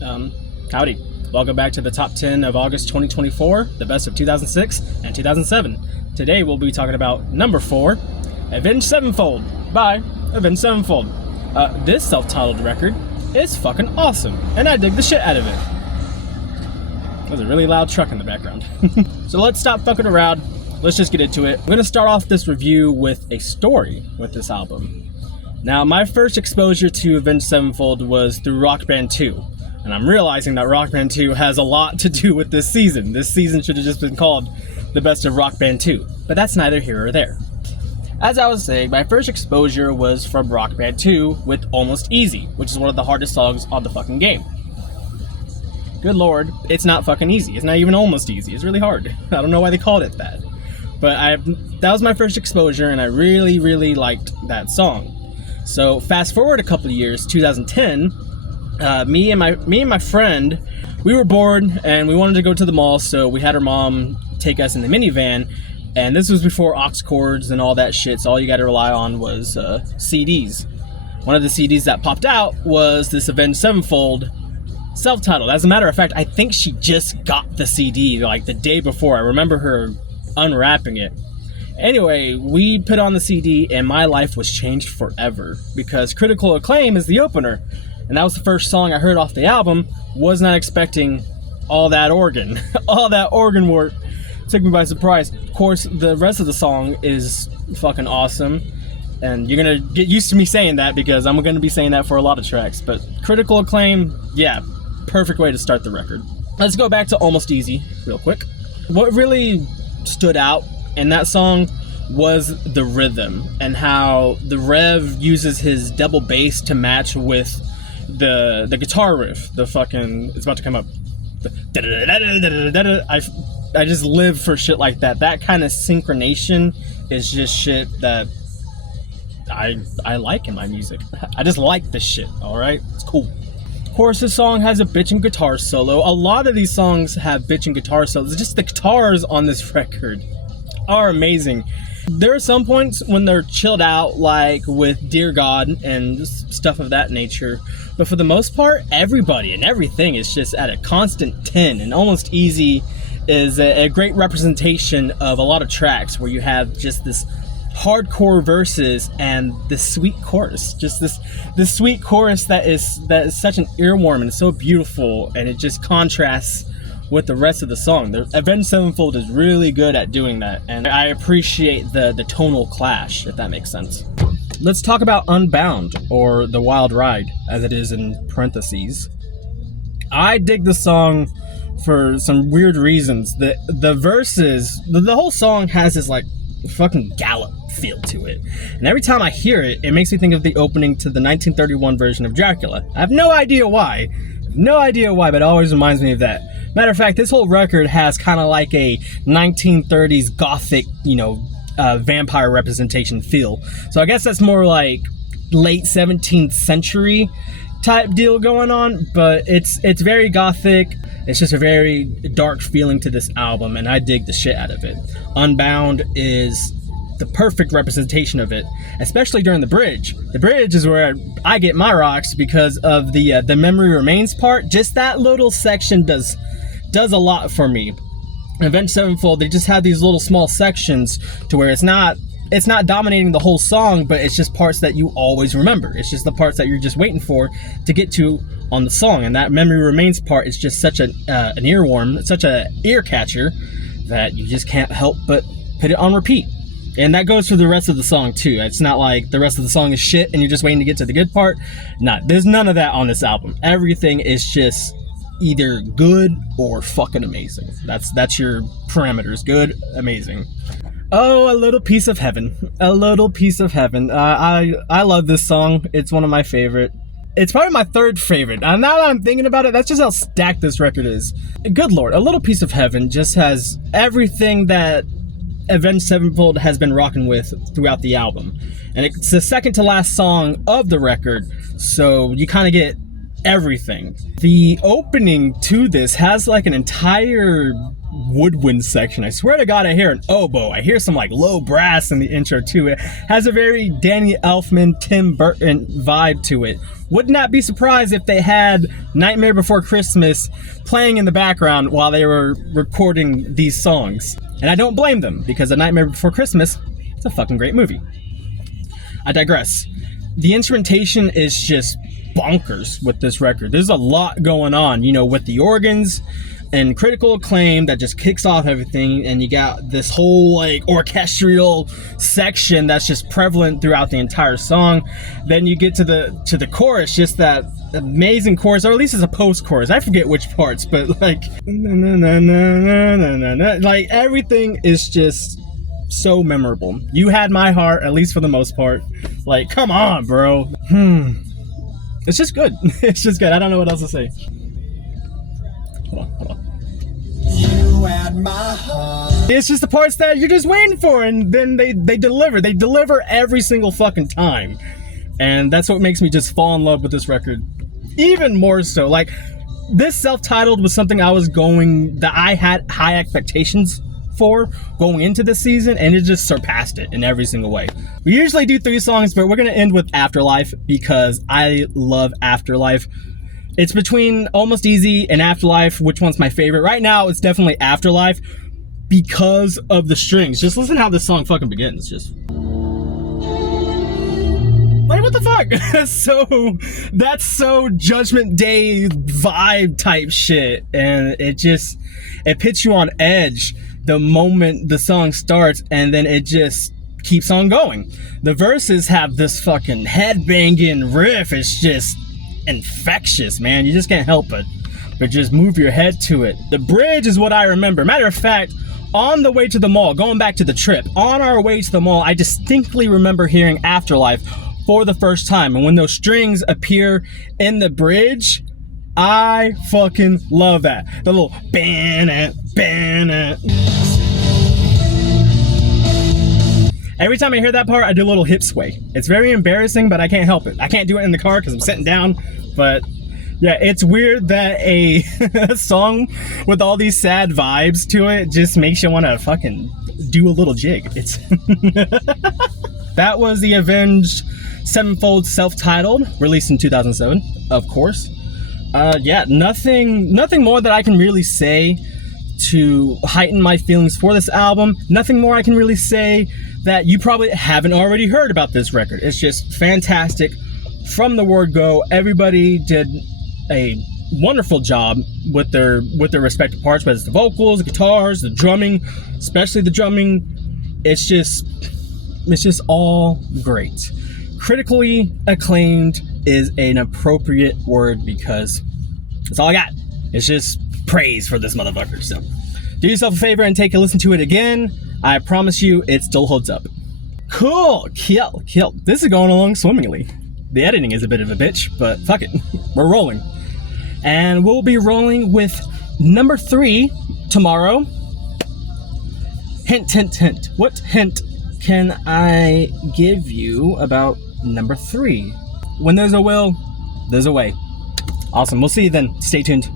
Howdy. Welcome back to the top 10 of August 2024, the best of 2006 and 2007. Today we'll be talking about number 4, Avenged Sevenfold by Avenged Sevenfold. This self-titled record is fucking awesome, and I dig the shit out of it. There's a really loud truck in the background. So let's stop fucking around. Let's just get into it. I'm gonna start off this review with a story with this album. Now, my first exposure to Avenged Sevenfold was through Rock Band 2. And I'm realizing that Rock Band 2 has a lot to do with this season. This season should have just been called the best of Rock Band 2. But that's neither here or there. As I was saying, my first exposure was from Rock Band 2 with Almost Easy, which is one of the hardest songs on the fucking game. Good lord, it's not fucking easy. It's not even almost easy. It's really hard. I don't know why they called it that. But that was my first exposure, and I really, really liked that song. So fast forward a couple of years, 2010, me and my friend, we were bored and we wanted to go to the mall, so we had our mom take us in the minivan, and this was before aux cords and all that shit, so all you got to rely on was CDs. One of the CDs that popped out was this Avenged Sevenfold self-titled. As a matter of fact, I think she just got the CD like the day before. I remember her unwrapping it. Anyway, we put on the CD and my life was changed forever because Critical Acclaim is the opener. And that was the first song I heard off the album. Was not expecting all that organ. All that organ work took me by surprise. Of course, the rest of the song is fucking awesome. And you're gonna get used to me saying that because I'm gonna be saying that for a lot of tracks. But Critical Acclaim, yeah, perfect way to start the record. Let's go back to Almost Easy real quick. What really stood out in that song was the rhythm and how the Rev uses his double bass to match with the guitar riff. The fucking, it's about to come up. I just live for shit like that. That kind of synchronization is just shit that I like in my music. I just like this shit, alright? It's cool. Of course, this song has a bitchin' guitar solo. A lot of these songs have bitchin' guitar solos. Just the guitars on this record are amazing. There are some points when they're chilled out, like with Dear God and stuff of that nature. But for the most part, everybody and everything is just at a constant 10. And Almost Easy is a great representation of a lot of tracks where you have just this hardcore verses and this sweet chorus. Just this sweet chorus that is such an earworm and so beautiful, and it just contrasts with the rest of the song. The Avenged Sevenfold is really good at doing that, and I appreciate the tonal clash, if that makes sense. Let's talk about Unbound, or The Wild Ride, as it is in parentheses. I dig the song for some weird reasons. The verses, the whole song has this like fucking gallop feel to it, and every time I hear it, it makes me think of the opening to the 1931 version of Dracula. I have no idea why, but it always reminds me of that. Matter of fact, this whole record has kind of like a 1930s gothic, vampire representation feel. So I guess that's more like late 17th century type deal going on, but it's very gothic. It's just a very dark feeling to this album, and I dig the shit out of it. Unbound is the perfect representation of it, especially during the bridge. The bridge is where I get my rocks because of the Memory Remains part. Just that little section does a lot for me. Avenged Sevenfold, they just have these little small sections to where it's not dominating the whole song, but it's just parts that you always remember. It's just the parts that you're just waiting for to get to on the song. And that Memory Remains part is just such an earworm, such a ear catcher that you just can't help but put it on repeat. And that goes for the rest of the song too. It's not like the rest of the song is shit and you're just waiting to get to the good part. There's none of that on this album. Everything is just either good or fucking amazing. That's your parameters. Good, amazing. Oh, A Little Piece of Heaven. A Little Piece of Heaven. I love this song. It's one of my favorite. It's probably my third favorite. Now that I'm thinking about it, that's just how stacked this record is. Good lord, A Little Piece of Heaven just has everything that Avenged Sevenfold has been rocking with throughout the album. And it's the second to last song of the record, so you kind of get everything. The opening to this has like an entire woodwind section. I swear to God, I hear an oboe. I hear some like low brass in the intro too. It has a very Danny Elfman, Tim Burton vibe to it. Would not be surprised if they had Nightmare Before Christmas playing in the background while they were recording these songs. And I don't blame them, because A Nightmare Before Christmas, it's a fucking great movie. I digress. The instrumentation is just bonkers with this record. There's a lot going on, you know, with the organs and critical acclaim that just kicks off everything, and you got this whole like orchestral section that's just prevalent throughout the entire song. Then you get to the chorus, just that amazing chorus, or at least it's a post-chorus. I forget which parts, but like like everything is just so memorable. You Had My Heart, at least for the most part. Like, come on, bro. It's just good. It's just good. I don't know what else to say. Hold on. You had my heart. It's just the parts that you're just waiting for, and then they deliver. They deliver every single fucking time. And that's what makes me just fall in love with this record. Even more so. Like, this self-titled was something that I had high expectations for going into this season, and it just surpassed it in every single way. We usually do 3 songs, but we're gonna end with Afterlife because I love Afterlife. It's between Almost Easy and Afterlife. Which one's my favorite? Right now, it's definitely Afterlife because of the strings. Just listen how this song fucking begins. Just like, what the fuck? That's so Judgment Day vibe type shit, and it puts you on edge the moment the song starts, and then it just keeps on going. The verses have this fucking headbanging riff. It's just infectious, man. You just can't help it but just move your head to it. The bridge is what I remember. Matter of fact, on the way to the mall, going back to the trip, on our way to the mall, I distinctly remember hearing Afterlife for the first time. And when those strings appear in the bridge, I fucking love that. The little ban-it. Every time I hear that part, I do a little hip sway. It's very embarrassing, but I can't help it. I can't do it in the car because I'm sitting down, but yeah, it's weird that a song with all these sad vibes to it just makes you want to fucking do a little jig. It's That was the Avenged Sevenfold self-titled, released in 2007, of course. Yeah, nothing more that I can really say to heighten my feelings for this album. Nothing more I can really say that you probably haven't already heard about this record. It's just fantastic from the word go. Everybody did a wonderful job with their respective parts, whether it's the vocals, the guitars, the drumming, especially the drumming. It's just all great. Critically acclaimed is an appropriate word because that's all I got. It's just praise for this motherfucker. So do yourself a favor and take a listen to it again. I promise you it still holds up. Cool. Kill. This is going along swimmingly. The editing is a bit of a bitch, but fuck it. We're rolling. And we'll be rolling with number 3 tomorrow. Hint. What hint can I give you about number 3? When there's a will, there's a way. Awesome. We'll see you then. Stay tuned.